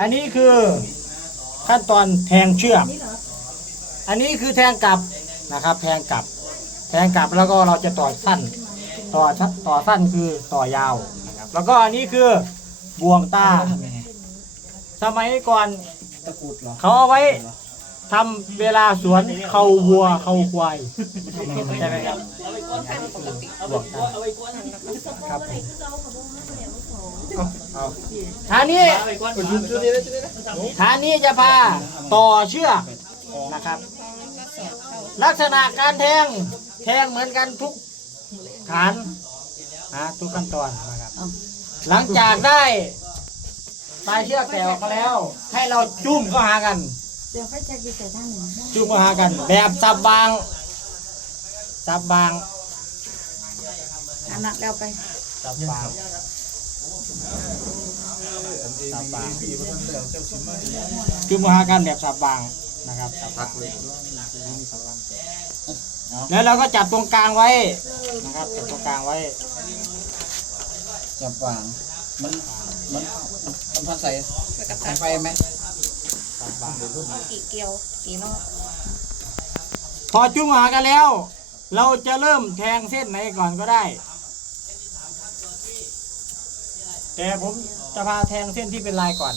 อันนี้คือขั้นตอนแทงเชือก อันนี้คือแทงกลับนะครับ แทงกลับ แทงกลับแล้วก็เราจะต่อสั้น ต่อชัดต่อสั้นคือต่อยาวนะครับแล้วก็อันนี้คือบ่วงตา สมัยก่อนตะกุดเหรอเขาเอาไว้ทำเวลาสวนเขาวัวเขาควายใช่ไหมครับบ่วงตาครับ เอาฐานนี้ฐานนี้จะพาต่อเชือกนะครับ ลักษณะการแทงแทงเหมือนกันทุกฐานนะทุกขั้นตอนนะครับ หลังจากได้ปลายเชือกแตกออกมาแล้ว ให้เราจุ่มเข้าหากันเดี๋ยวค่อยเช็คดีใส่ท่านหนึ่งจุ่มเข้าหากัน แบบสับบางสับบางอันนั้นแล้วไปสับบาง สับบางจุ่มเข้าหากันแบบสับบางนะครับสับบางแล้วเราก็จับตรงกลางไว้นะครับจับตรงกลางไว้ จับวางมันมันมันพันใส่ใส่ไฟไหมสับบางกี่เกียวกี่นอกพอจุ่มเข้าหากันแล้ว เราจะเริ่มแทงเส้นไหนก่อนก็ได้ แต่ผมจะพาแทงเส้นที่เป็นลายก่อน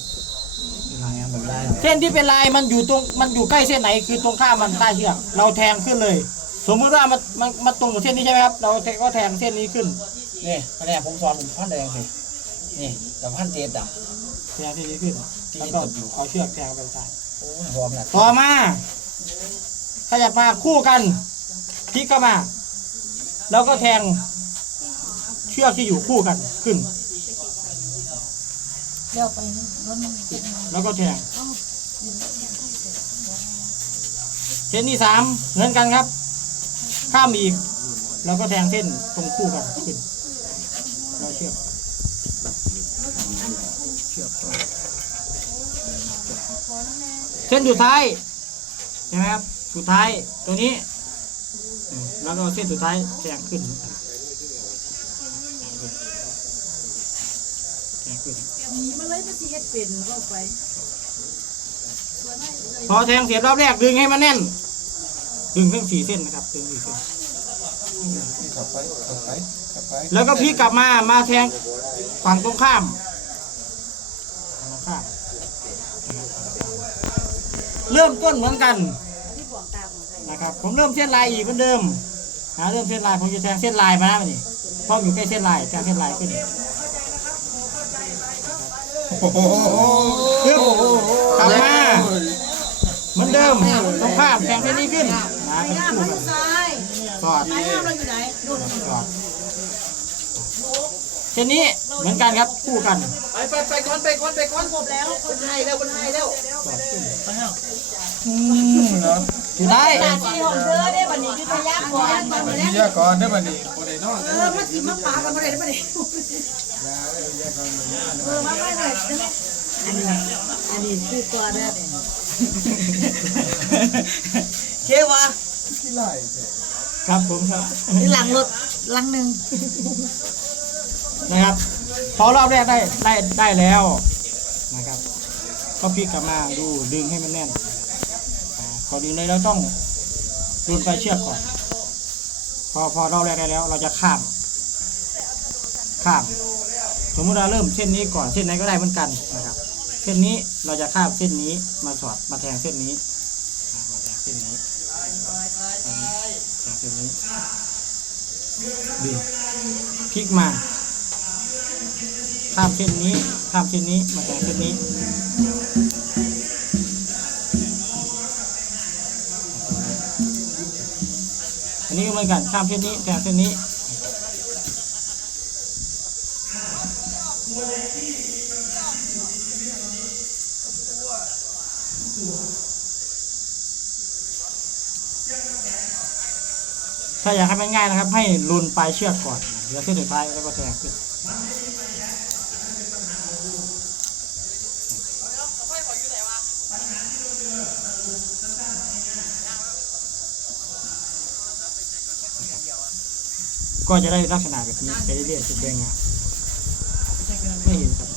แบบได้เส้นที่เป็นลายมันอยู่ตรงมันอยู่ใกล้เส้นไหนคือตรงข้ามมันใต้เชือกเราแทงขึ้นเลย สมมติว่ามันมันมันตรงกับเส้นนี้ใช่ไหมครับ เราก็แทงเส้นนี้ขึ้นนี่คะแนนผมสอนผมพันแดงสินี่แต่พันเจ็ดอะแทงเส้นนี้ขึ้นแล้วก็เอาเชือกแทงไปใต้โอ้ยพร้อมแล้วต่อมาถ้าจะพาคู่กันพลิกเข้ามา แล้วก็แทงเชือกที่อยู่คู่กันขึ้น เดี๋ยวไปรถมันแล้วก็แทงเส้นที่สามเหมือนกันครับ ข้ามอีก แล้วก็แทงเส้นตรงคู่กันขึ้นแล้วเชือกเชือกเส้นสุดท้ายใช่ไหมครับสุดท้ายตัวนี้ แล้วก็เส้นสุดท้ายแทงขึ้นแทง ขึ้นมันเลยภาษีเอ็ดเป็นก็ไปพอแทงเสร็จรอบแรกดึงให้มันแน่น ดึงทั้งสี่เส้นนะครับดึงสี่เส้นขับไปขับไปขับไปแล้วก็พลิกกลับมามาแทงฝั่งตรงข้ามตรงข้ามเริ่มต้นเหมือนกันนะครับผมเริ่มเส้นลายอีกเหมือนเดิมนะเริ่มเส้นลายผมจะแทงเส้นลายมาแล้วนี่พราะอยู่ใกล้เส้นลายแทงเส้นลายขึ้น โอ้โหปึ๊บกลับมาเหมือนเดิมตรงข้ามแทงเส้นนี้ขึ้นนะเป็นคู่กันซ้ายสอดซ้ายห้ามเราอยู่ไหนนู่นก่อนเช่นนี้เหมือนกันครับคู่กันไปไปไปก่อนไปก่อนไปก่อนผมแล้วคนให้แล้วคนให้แล้วอืมเนาะ อยู่ได้ที่ของเธอได้วันนี้ยุทธยาก่อนมาวันแล้นี้วแยกก่อนได้อบัดนี้บ่ได้นอนเออมาสิมาปากันมาได้มาได้เออมาไม่เลยอันนี้อันนี้คือก่อนได้เชวะที่ไล่ครับผมครับนี่หลังรถหลังหนึ่งนะครับพอรอบแรกได้ได้ได้แล้วนะครับก็พลิกกลับมาดูดึงให้มันแน่น อ่าพอดึงเลยเราต้องดูนไปเชือกก่อน พอพอเรอบแรกได้แล้ว เราจะข้าม ข้าม สมมติเราเริ่มเส้นนี้ก่อนเส้นไหนก็ได้เหมือนกันนะครับ เส้นนี้เราจะข้ามเส้นนี้มาสอดมาแทงเส้นนี้มาแทงเส้นนี้แทงเส้นนี้ดึงพลิกมาข้ามเส้นนี้ข้ามเส้นนี้มาแทงเส้นนี้ อันนี้ก็เหมือนกันข้ามเส้นนี้แทงเส้นนี้ถ้าอยากให้มันง่ายนะครับ ให้ลุนปลายเชือกก่อนเหลือเส้นสุดท้ายแล้วก็แทงขึ้น ก็จะได้ลักษณะแบบนี้ไปเรื่อยๆจะเป็นงานไม่เห็นครับ